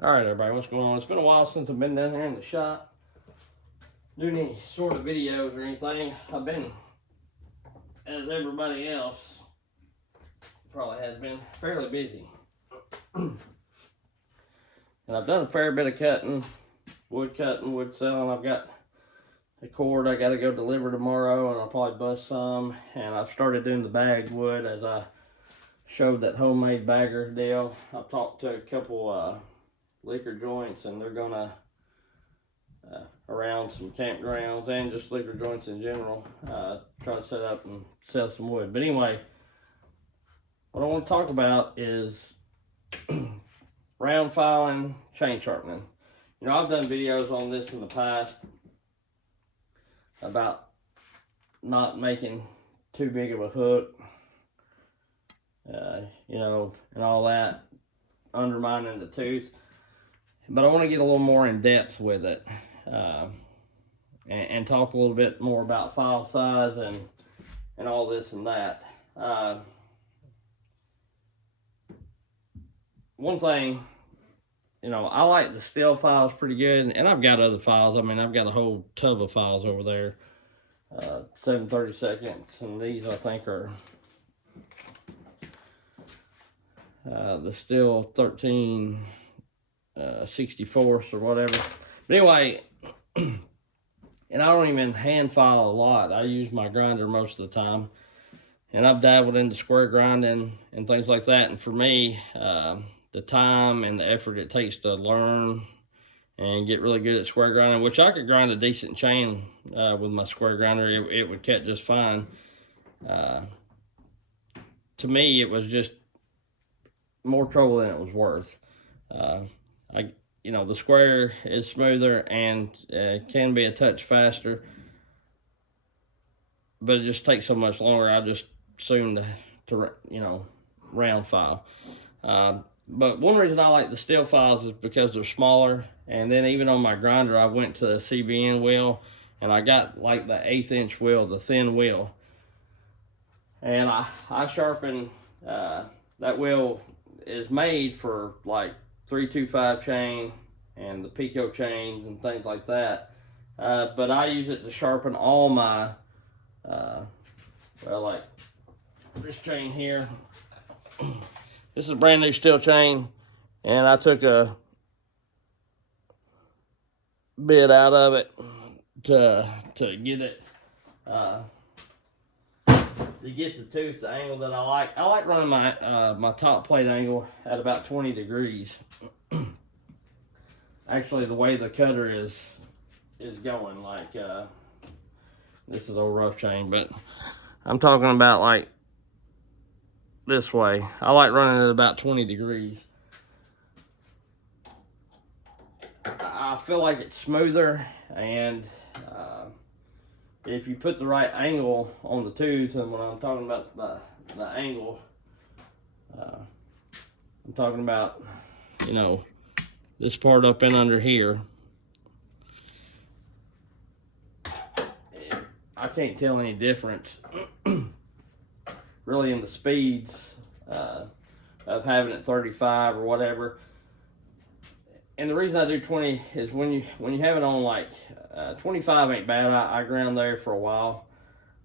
Alright everybody, what's going on? It's been a while since I've been down here in the shop doing any sort of videos or anything. I've been, as everybody else probably has been, fairly busy. And I've done a fair bit of cutting, wood selling. I've got a cord I got to go deliver tomorrow, and I'll probably bust some. And I've started doing the bagged wood as I showed that homemade bagger deal. I've talked to a couple liquor joints, and they're gonna around some campgrounds and just liquor joints in general, try to set up and sell some wood. But anyway, what I want to talk about is round filing, chain sharpening. You know, I've done videos on this in the past about not making too big of a hook, you know, and all that, undermining the tooth. But I want to get a little more in depth with it, and talk a little bit more about file size and all this and that. One thing, you know, I like the steel files pretty good, and I've got other files. I mean, I've got a whole tub of files over there, 7/32, and these I think are the steel 13 64ths or whatever. But anyway, and I don't even hand file a lot. I use my grinder most of the time, and I've dabbled into square grinding and things like that. And for me, the time and the effort it takes to learn and get really good at square grinding, which I could grind a decent chain with my square grinder, it would cut just fine. To me, it was just more trouble than it was worth. You know, the square is smoother and can be a touch faster, but it just takes so much longer. I just assume to you know, round file. But one reason I like the steel files is because they're smaller, and then even on my grinder, I went to the CBN wheel, and I got like the 1/8 inch wheel, the thin wheel, and I sharpen. That wheel is made for like 325 chain and the Pico chains and things like that, but I use it to sharpen all my well, like this chain here. This is a brand new steel chain, and I took a bit out of it to get it to get the tooth the angle that I like. I like running my my top plate angle at about 20 degrees. Actually, the way the cutter is going, like this is old rough chain, but I'm talking about like this way. I like running at about 20 degrees. I feel like it's smoother, and if you put the right angle on the tooth, and when I'm talking about the angle, I'm talking about, you know, this part up and under here. I can't tell any difference really in the speeds of having it 35 or whatever. And the reason I do 20 is when you have it on, like 25 ain't bad. I ground there for a while,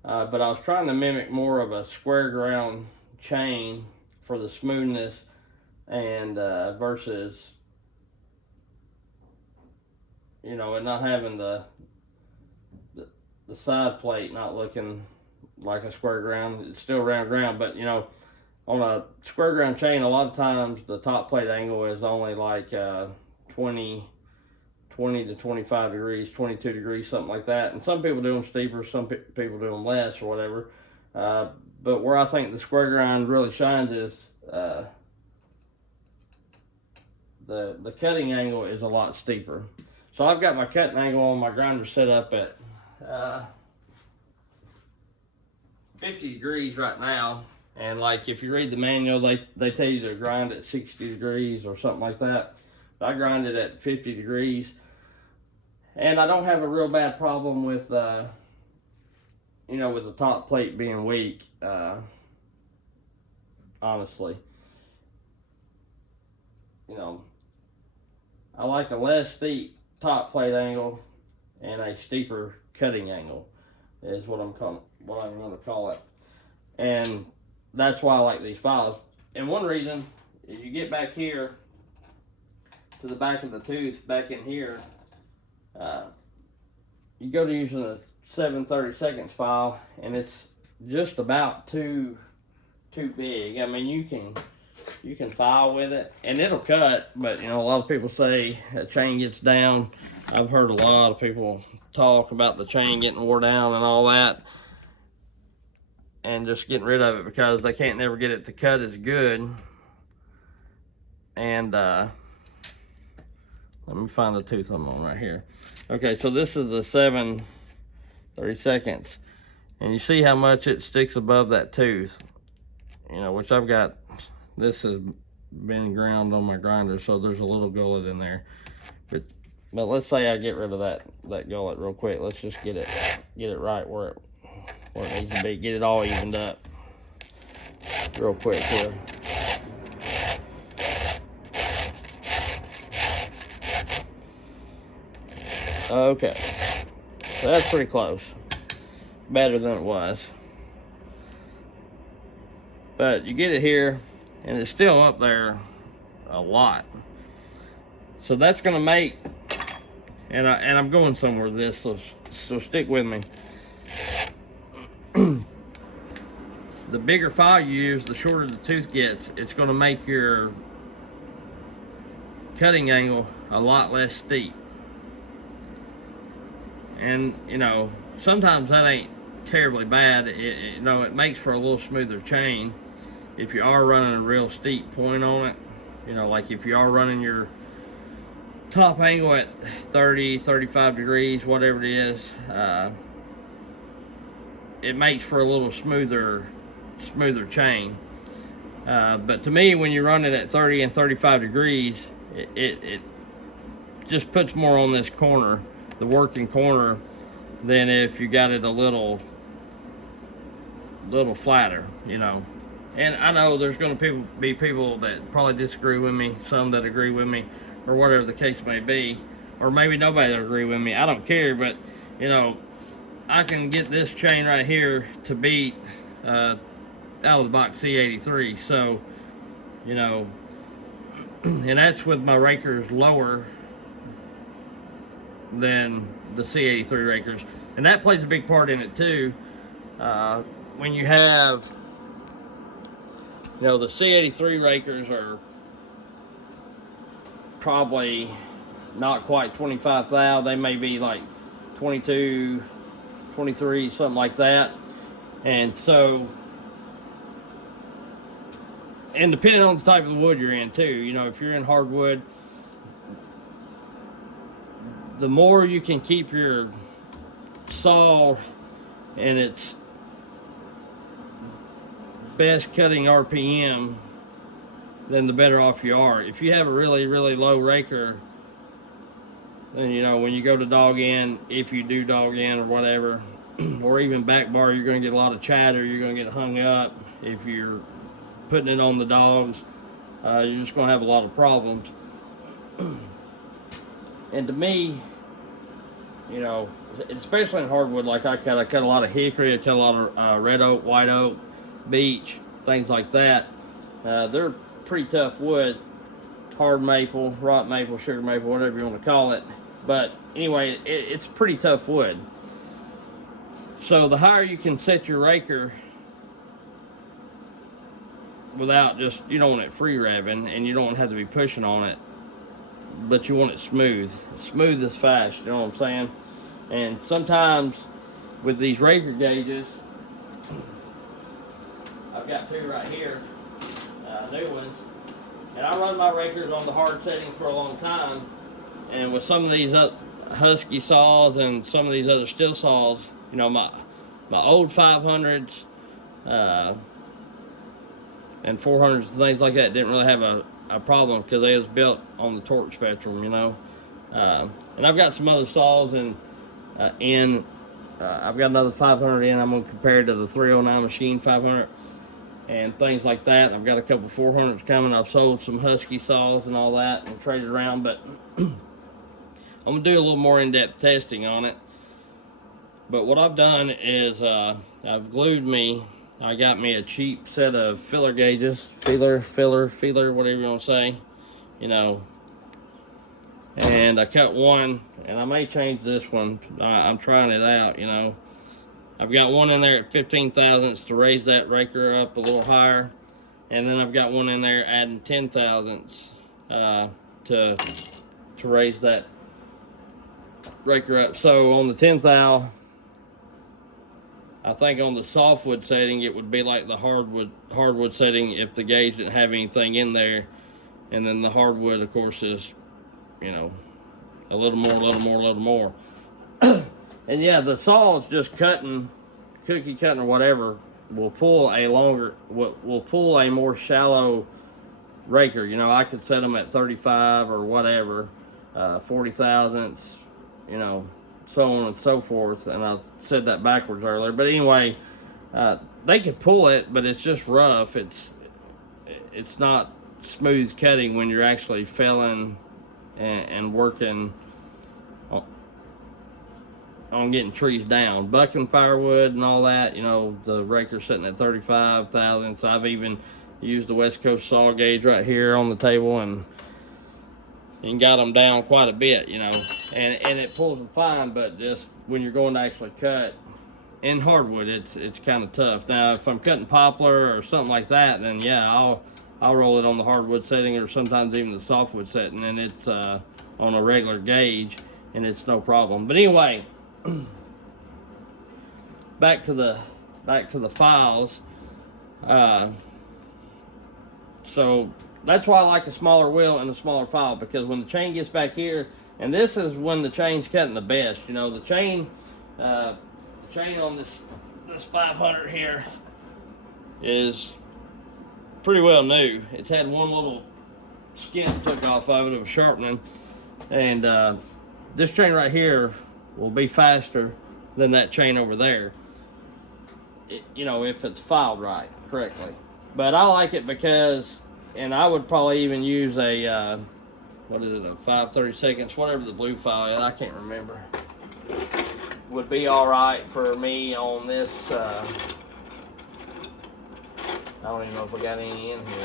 but I was trying to mimic more of a square ground chain for the smoothness, and versus, you know, and not having the side plate not looking like a square ground. It's still round ground, but you know, on a square ground chain, a lot of times the top plate angle is only like 20 to 25 degrees, 22 degrees, something like that. And some people do them steeper, some people do them less or whatever. But where I think the square grind really shines is the cutting angle is a lot steeper. So I've got my cutting angle on my grinder set up at 50 degrees right now. And like, if you read the manual, they tell you to grind at 60 degrees or something like that. But I grind it at 50 degrees. And I don't have a real bad problem with, you know, with the top plate being weak, honestly. You know, I like a less steep top plate angle and a steeper cutting angle is what I'm going to call it. And that's why I like these files. And one reason is you get back here to the back of the tooth, back in here, you go to using a 7/32 file, and it's just about too big. I mean, you can file with it, and it'll cut. But you know, a lot of people say a chain gets down. I've heard a lot of people talk about the chain getting wore down and all that, and just getting rid of it because they can't never get it to cut as good. And let me find the tooth I'm on right here. Okay, so this is the 7/32, and you see how much it sticks above that tooth. You know, which I've got. This has been ground on my grinder, so there's a little gullet in there. But let's say I get rid of that gullet real quick. Let's just get it right where it needs to be. Get it all evened up real quick here. Okay, so that's pretty close. Better than it was. But you get it here, and it's still up there a lot. So that's going to make, and I'm going somewhere with this, so stick with me. The bigger file you use, the shorter the tooth gets. It's going to make your cutting angle a lot less steep. And you know, sometimes that ain't terribly bad. You know, it makes for a little smoother chain if you are running a real steep point on it. You know, like if you are running your top angle at 30, 35 degrees, whatever it is, it makes for a little smoother chain. But to me, when you run it at 30 and 35 degrees, it just puts more on this corner, the working corner, than if you got it a little flatter, you know. And I know there's going to be people that probably disagree with me, some that agree with me, or whatever the case may be, or maybe nobody will agree with me. I don't care, but you know, I can get this chain right here to beat out of the box C83. So, you know, and that's with my Rakers lower than the C83 Rakers, and that plays a big part in it too. When you have, you know, the C83 Rakers are probably not quite 25 thou. They may be like 22, 23, something like that. And so, and depending on the type of wood you're in too, you know, if you're in hardwood, the more you can keep your saw and its best cutting RPM, then the better off you are. If you have a really, really low Raker, then, you know, when you go to dog in, if you do dog in or whatever, or even back bar, you're going to get a lot of chatter. You're going to get hung up. If you're putting it on the dogs, you're just going to have a lot of problems. And to me, you know, especially in hardwood like I cut a lot of hickory, I cut a lot of red oak, white oak, beech, things like that. They're pretty tough wood. Hard maple, rock maple, sugar maple, whatever you want to call it. But anyway, it's pretty tough wood. So the higher you can set your Raker without just, you don't want it free rabbing, and you don't have to be pushing on it, but you want it smooth. Smooth is fast, you know what I'm saying? And sometimes with these Raker gauges, I've got two right here, new ones, and I run my Rakers on the hard setting for a long time, and with some of these Husky saws and some of these other steel saws, you know, my old 500s and 400s and things like that didn't really have a problem because they was built on the torque spectrum, you know. And I've got some other saws and I've got another 500 in. I'm going to compare it to the 309 machine 500. and things like that. I've got a couple 400s coming. I've sold some Husky saws and all that and traded around, but I'm gonna do a little more in-depth testing on it. But what I've done is I've glued me. I got me a cheap set of filler gauges, feeler, whatever you want to say, you know. And I cut one, and I may change this one. I'm trying it out, you know. I've got one in there at 15 thousandths to raise that Raker up a little higher, and then I've got one in there adding 10 thousandths to raise that Raker up. So on the 10 thou, I think on the softwood setting it would be like the hardwood setting if the gauge didn't have anything in there, and then the hardwood, of course, is, you know, a little more. And yeah, the saws just cookie cutting or whatever will pull a more shallow Raker. You know, I could set them at 35 or whatever, 40 thousandths, you know, so on and so forth. And I said that backwards earlier, but anyway, they could pull it, but it's just rough. It's not smooth cutting when you're actually felling and working on getting trees down, bucking firewood and all that. You know, the Raker sitting at 35 thousandths. I've even used the West Coast saw gauge right here on the table and got them down quite a bit, you know, and it pulls them fine. But just when you're going to actually cut in hardwood, it's kind of tough. Now if I'm cutting poplar or something like that, then yeah, I'll roll it on the hardwood setting, or sometimes even the softwood setting, and it's on a regular gauge, and it's no problem. But anyway, back to the files. So that's why I like a smaller wheel and a smaller file, because when the chain gets back here, and this is when the chain's cutting the best. You know, the chain on this 500 here is pretty well new. It's had one little skin took off of it. It was sharpening, and this chain right here will be faster than that chain over there, you know, if it's filed right, correctly. But I like it because, and I would probably even use a what is it, a 5/32, whatever the blue file is, I can't remember, would be all right for me on this. I don't even know if we got any in here.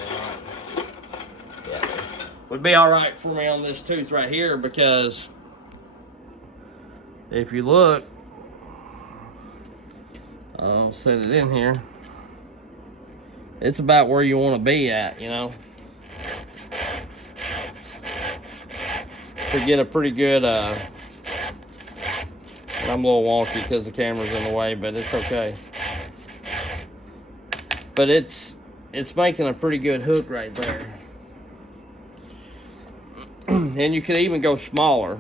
Yeah, would be all right for me on this tooth right here, because if you look, I'll set it in here, it's about where you want to be at, you know, to get a pretty good, and I'm a little wonky because the camera's in the way, but it's okay. But it's making a pretty good hook right there. And you could even go smaller,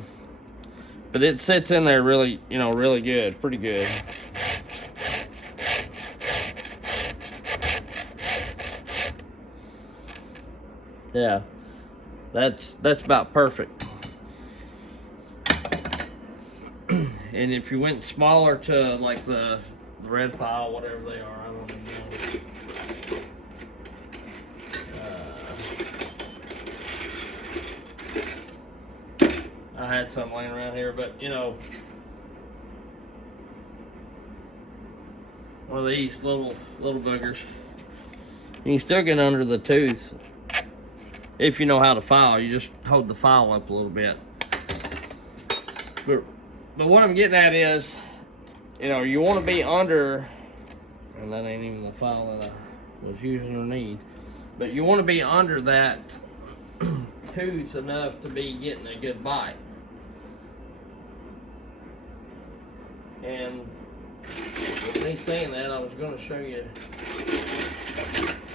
but it sits in there really, you know, really good, pretty good. Yeah, that's about perfect. And if you went smaller to like the red file, whatever they are, I don't even know. I had some laying around here, but you know, one of these little boogers, you can still get under the tooth if you know how to file. You just hold the file up a little bit. But what I'm getting at is, you know, you want to be under, and that ain't even the file that I was using or need, but you want to be under that tooth enough to be getting a good bite. And with me saying that, I was going to show you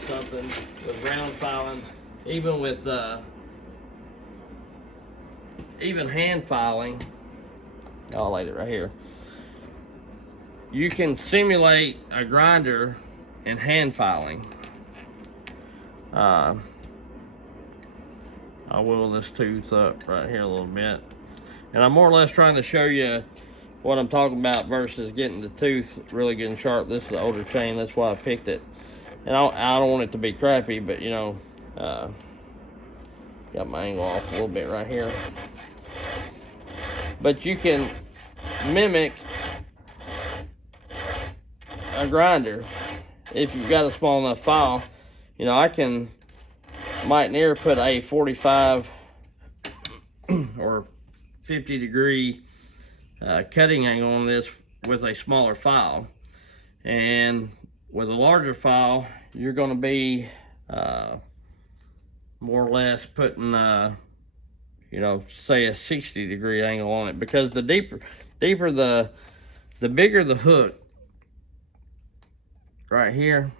something with round filing, even with even hand filing. I'll light it right here. You can simulate a grinder in hand filing. I'll wheel this tooth up right here a little bit, and I'm more or less trying to show you what I'm talking about versus getting the tooth really good and sharp. This is the older chain, that's why I picked it. And I don't want it to be crappy, but you know, got my angle off a little bit right here. But you can mimic a grinder if you've got a small enough file. You know, I might near put a 45 or 50-degree cutting angle on this with a smaller file, and with a larger file you're going to be more or less putting you know, say a 60-degree angle on it, because the deeper the bigger the hook right here,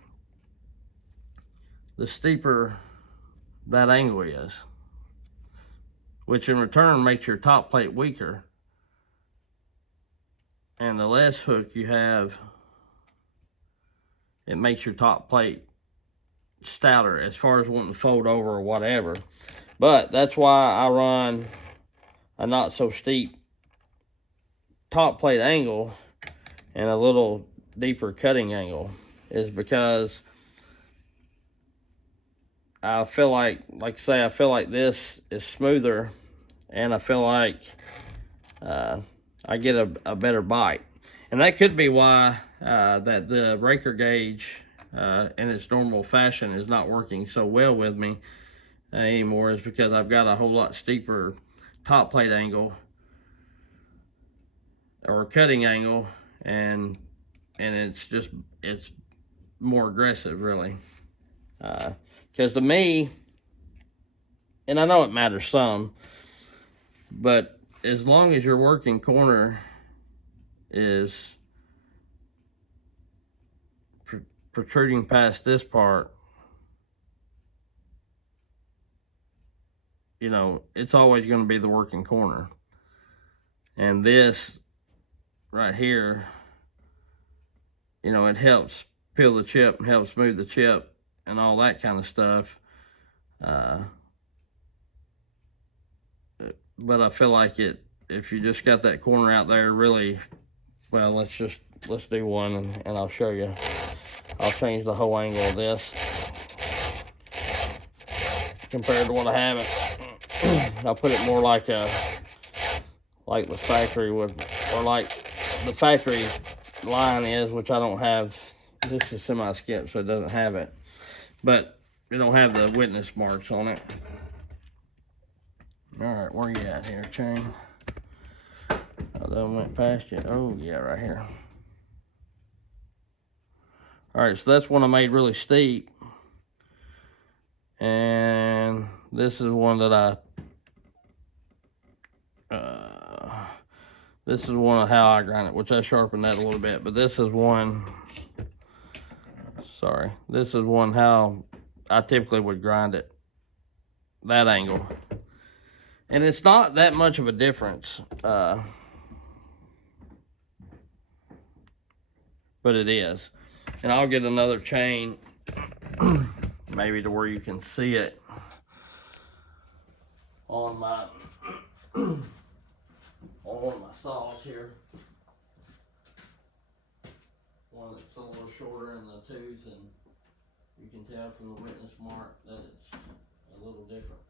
the steeper that angle is, which in return makes your top plate weaker. And the less hook you have, it makes your top plate stouter as far as wanting to fold over or whatever. But that's why I run a not so steep top plate angle and a little deeper cutting angle, is because I feel like I say, I feel like this is smoother, and I feel like I get a better bite. And that could be why that the Raker gauge in its normal fashion is not working so well with me anymore, is because I've got a whole lot steeper top plate angle or cutting angle, and it's more aggressive, really. Because to me, and I know it matters some, but as long as your working corner is protruding past this part, you know, it's always going to be the working corner. And this right here, you know, it helps peel the chip and helps smooth the chip and all that kind of stuff. But I feel like if you just got that corner out there really, well, let's do one and I'll show you. I'll change the whole angle of this compared to what I have it. I'll put it more like the factory would, or like the factory line is, which I don't have. This is semi-skip, so it doesn't have it, but it don't have the witness marks on it. All right, where you at here, chain? I done went past you. Oh yeah, right here. All right, so that's one I made really steep, and this is one that this is one of how I grind it, which I sharpened that a little bit, but this is one. Sorry, this is one how I typically would grind it, that angle. And it's not that much of a difference, but it is. And I'll get another chain, maybe to where you can see it on my on one of my saws here. One that's a little shorter in the tooth, and you can tell from the witness mark that it's a little different.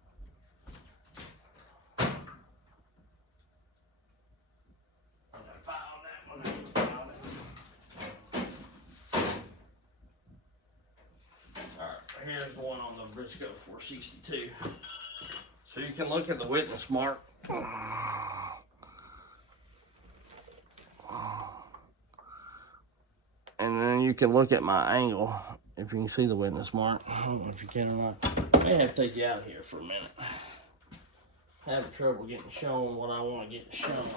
Here's the one on the Briscoe 462. So you can look at the witness mark. And then you can look at my angle, if you can see the witness mark. I don't know if you can or not. I may have to take you out of here for a minute. I have trouble getting shown what I want to get shown.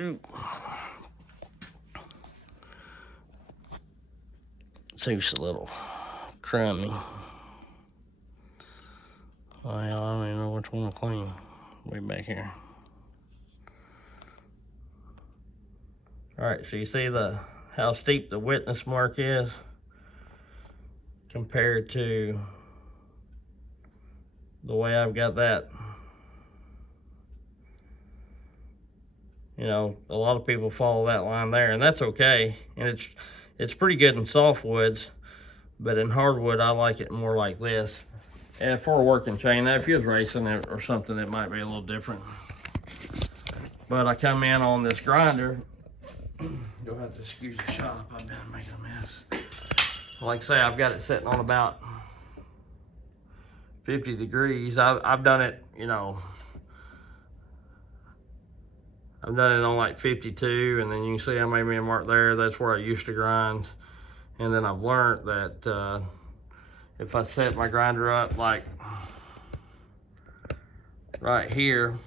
Ooh. Tooth's a little crummy. Well, I don't even know which one to clean. Way back here. Alright, so you see how steep the witness mark is compared to the way I've got that. You You know, a lot of people follow that line there, and that's okay. And it's pretty good in softwoods, but in hardwood, I like it more like this. And for a working chain, now if you was racing it or something, it might be a little different. But I come in on this grinder. You'll have to excuse the shop. I've been making a mess. Like I say, I've got it sitting on about 50 degrees. I've done it, you know, I've done it on like 52, and then you can see how many mark there. That's where I used to grind. And then I've learned that if I set my grinder up like right here,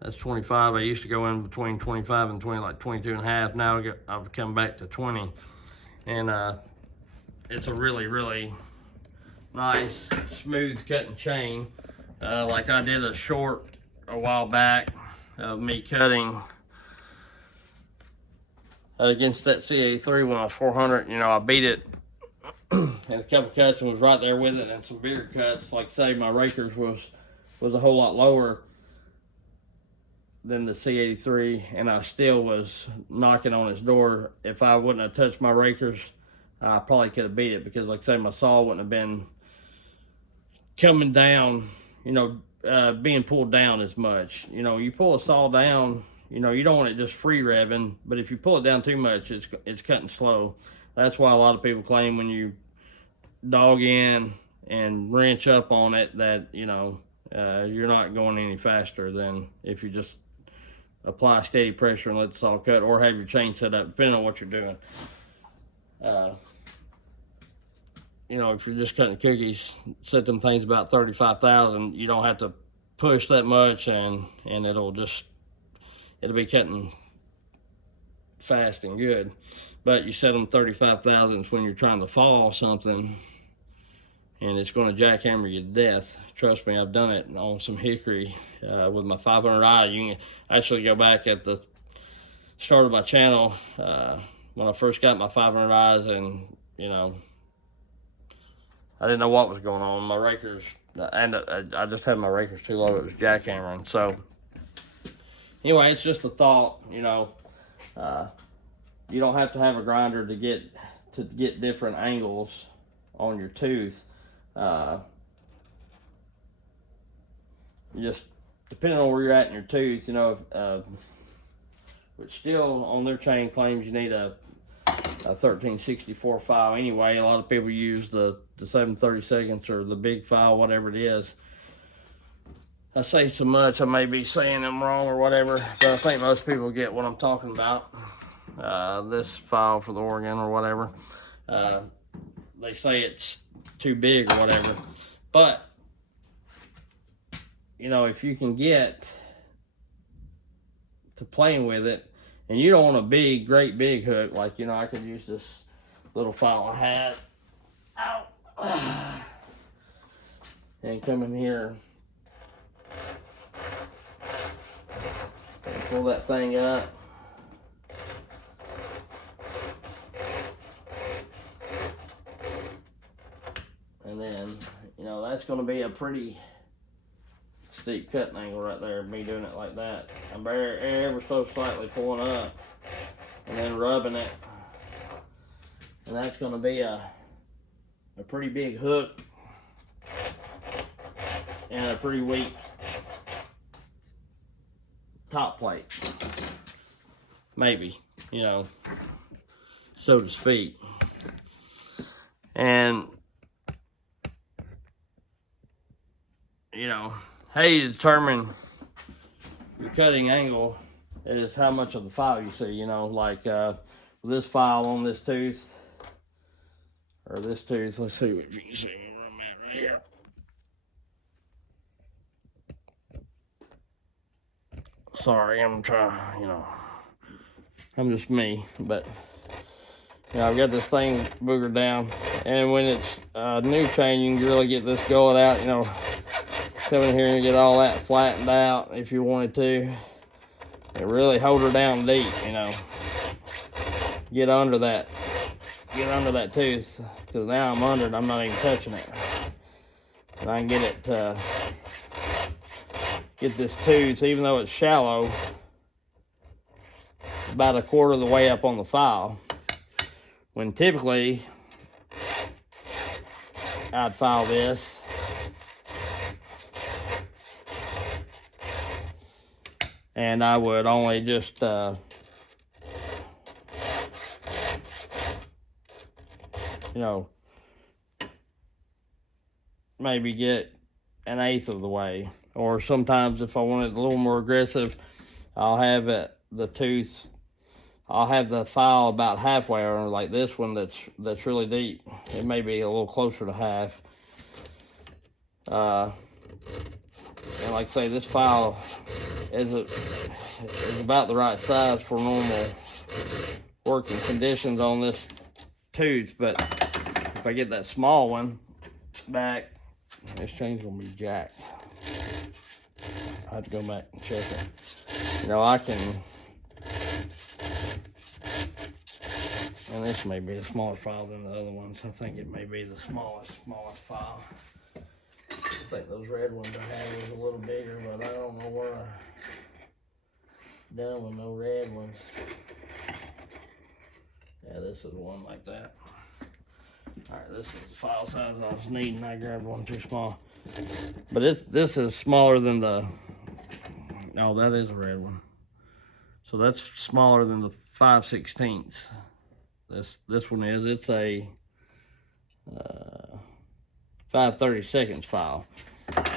that's 25. I used to go in between 25 and 20, like 22 and a half. Now I've come back to 20. And it's a really, really nice, smooth cutting chain. Like I did a short a while back of me cutting against that C83 when I was 400. You know, I beat it had a couple cuts and was right there with it, and some bigger cuts. Like say my Rakers was a whole lot lower than the C83, and I still was knocking on its door. If I wouldn't have touched my Rakers, I probably could have beat it, because like say my saw wouldn't have been coming down, you know, being pulled down as much. You know, you pull a saw down, you know, you don't want it just free revving, but if you pull it down too much, it's cutting slow. That's why a lot of people claim when you dog in and wrench up on it that, you know, you're not going any faster than if you just apply steady pressure and let the saw cut, or have your chain set up, depending on what you're doing. You know, if you're just cutting cookies, set them things about 35,000. You don't have to push that much, and it'll be cutting fast and good. But you set them 35,000 when you're trying to fall something, and it's going to jackhammer you to death. Trust me, I've done it on some hickory with my 500i. You can actually go back at the start of my channel when I first got my 500i's, and you know, I didn't know what was going on. My Rakers, and I just had my Rakers too low. It was jackhammering. So anyway, it's just a thought. You know, you don't have to have a grinder to get different angles on your tooth. Just depending on where you're at in your tooth, you know, which still on their chain claims you need a 1364 file anyway. A lot of people use the 7/32 or the big file, whatever it is. I say so much, I may be saying them wrong or whatever, but I think most people get what I'm talking about. This file for the Oregon or whatever. They say it's too big or whatever, but you know, if you can get to playing with it, and you don't want a big, great big hook, like, you know, I could use this little file I had. Ow! And come in here and pull that thing up. And then, you know, that's going to be a pretty steep cutting angle right there, me doing it like that. I'm ever so slightly pulling up and then rubbing it, and that's going to be a pretty big hook and a pretty weak top plate, maybe, you know, so to speak. And you know, how you determine your cutting angle is how much of the file you see. You know, like this file on this tooth, or this tooth, let's see what you can see where I'm at right here. Sorry, I'm trying, you know, I'm just me, but you know, I've got this thing boogered down, and when it's a new chain, you can really get this going out, you know, come in here and get all that flattened out if you wanted to, and really hold her down deep, you know, get under that tooth, because now I'm under it, I'm not even touching it, and I can get it get this tooth, even though it's shallow, about 1/4 of the way up on the file. When typically I'd file this and I would only just you know, maybe get 1/8 of the way. Or sometimes if I want it a little more aggressive, I'll have I'll have the file about halfway, or like this one that's really deep. It may be a little closer to half. And like I say, this file is about the right size for normal working conditions on this tooth. But if I get that small one back, this chain's gonna be jacked. I have to go back and check it. You know, I can, and this may be a smaller file than the other ones. I think it may be the smallest file. I think those red ones I had was a little bigger, but I don't know what I done with no red ones. Yeah, this is one like that. Alright, this is the file size I was needing. I grabbed one too small. But this is smaller than the, no, that is a red one. So that's smaller than the 5/16. This one is, it's a 5/32 file.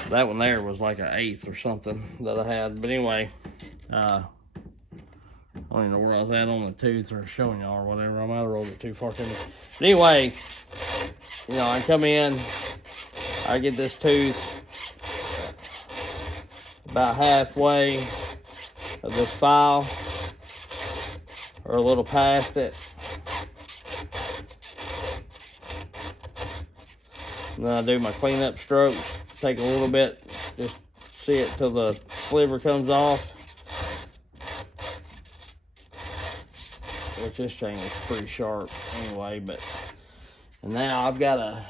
That one there was like 1/8 or something that I had. But anyway, I don't even know where I was at on the tooth or showing y'all or whatever. I might have rolled it too far to me. But anyway, you know, I come in, I get this tooth about halfway of this file, or a little past it. And then I do my cleanup stroke, take a little bit, just see it till the sliver comes off. Which this chain is pretty sharp anyway, but, and now I've got a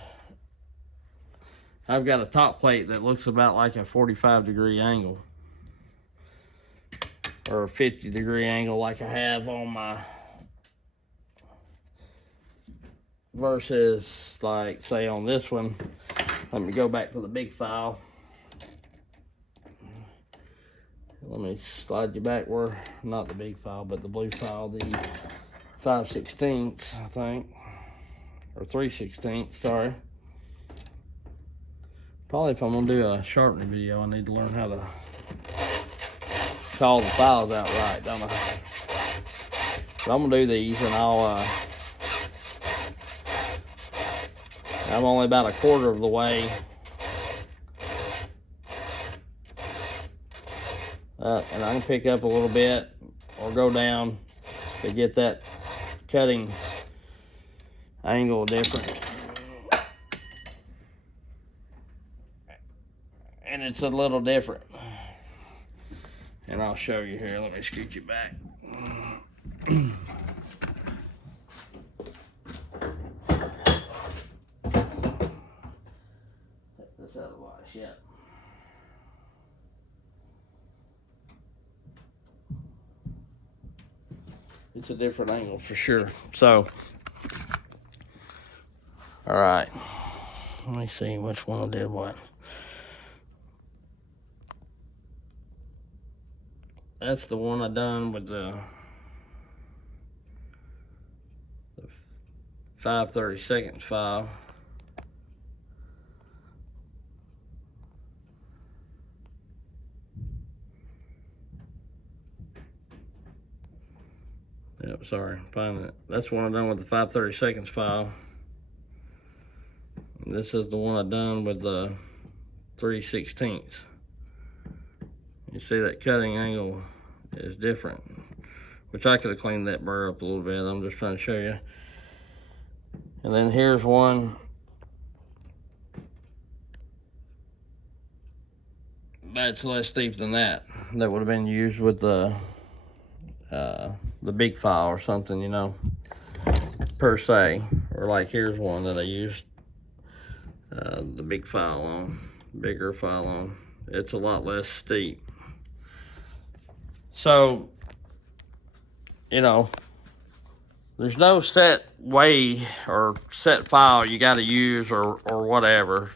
top plate that looks about like a 45-degree angle, or a 50-degree angle like I have on my, versus like say on this one. Let me go back to the big file. Let me slide you back where, not the big file, but the blue file, the 5/16, I think, or 3/16, sorry. Probably if I'm gonna do a sharpening video, I need to learn how to call the files out right, don't I? So I'm gonna do these, and I'm only about 1/4 of the way up, and I can pick up a little bit or go down to get that cutting angle different. And it's a little different. And I'll show you here. Let me scoot you back. Take this out of the wash, yeah. It's a different angle for sure. So, all right. Let me see which one I did what. That's the one I done with the 5/32 file. Yep, sorry, find it. That's the one I done with the 5/32 file. And this is the one I done with the 3/16. You see that cutting angle is different, which I could have cleaned that burr up a little bit. I'm just trying to show you. And then here's one that's less deep than that. That would have been used with the big file or something, you know, per se. Or like here's one that I used the big file on, bigger file on. it's a lot less steep. So, you know, there's no set way or set file you got to use or whatever.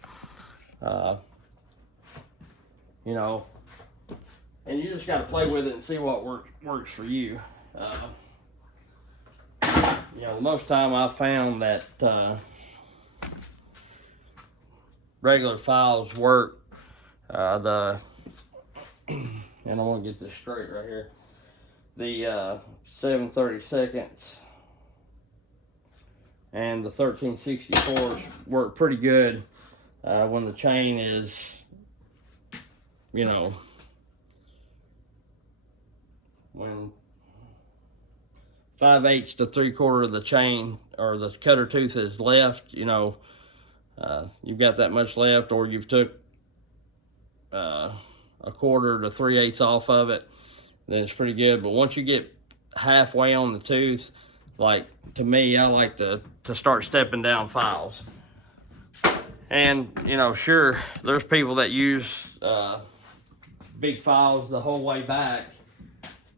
You know, and you just got to play with it and see what works for you. You know, most time I found that regular files work. And I want to get this straight right here. The 7/32 and the 13/64 work pretty good when the chain is, you know, when 5/8 to 3/4 of the chain or the cutter tooth is left, you know, you've got that much left, or you've took 1/4 to 3/8 off of it, then it's pretty good. But once you get halfway on the tooth, like to me, I like to start stepping down files. And you know, sure, there's people that use big files the whole way back,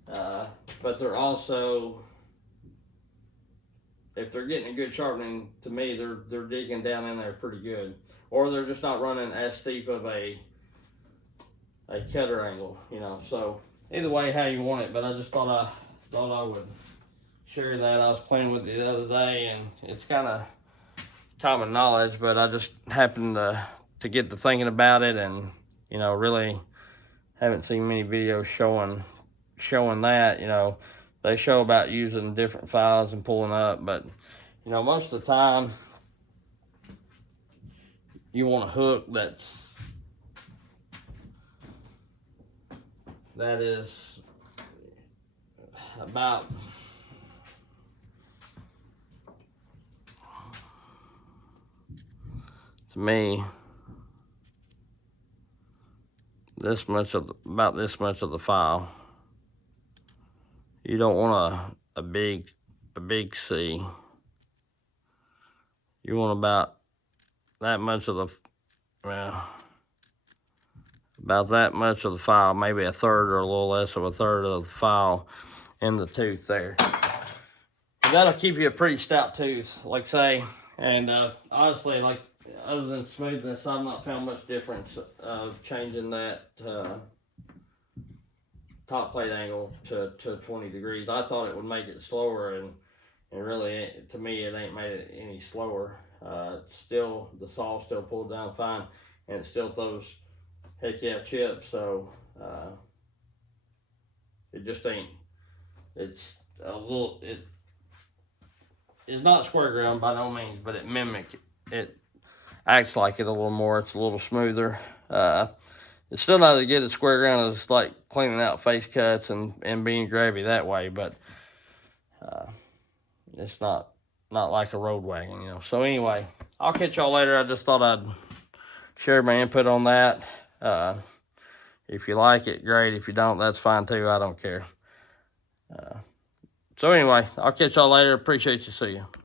but they're also, if they're getting a good sharpening, to me, they're digging down in there pretty good, or they're just not running as steep of a cutter angle, you know. So either way, how you want it. But I just thought I would share that. I was playing with it the other day, and it's kind of common knowledge, but I just happened to get to thinking about it, and you know, really haven't seen many videos showing that. You know, they show about using different files and pulling up, but you know, most of the time you want a hook that is about to me about this much of the file. You don't want a big C. You want about that much of the, well, about that much of the file, maybe a third or a little less of a third of the file in the tooth there. And that'll keep you a pretty stout tooth, like say. And honestly, like, other than smoothness, I've not found much difference of changing that top plate angle to 20 degrees. I thought it would make it slower, and really, to me, it ain't made it any slower. Still, the saw still pulled down fine, and it still throws heck yeah chips. So it just ain't. It's a little. It's not square ground by no means, but it acts like it a little more. It's a little smoother. It's still not as good as square ground as like cleaning out face cuts and being gravy that way, but it's not like a road wagon, you know. So anyway, I'll catch y'all later. I just thought I'd share my input on that. If you like it, great. If you don't, that's fine too. I don't care. So anyway, I'll catch y'all later. Appreciate you. See you.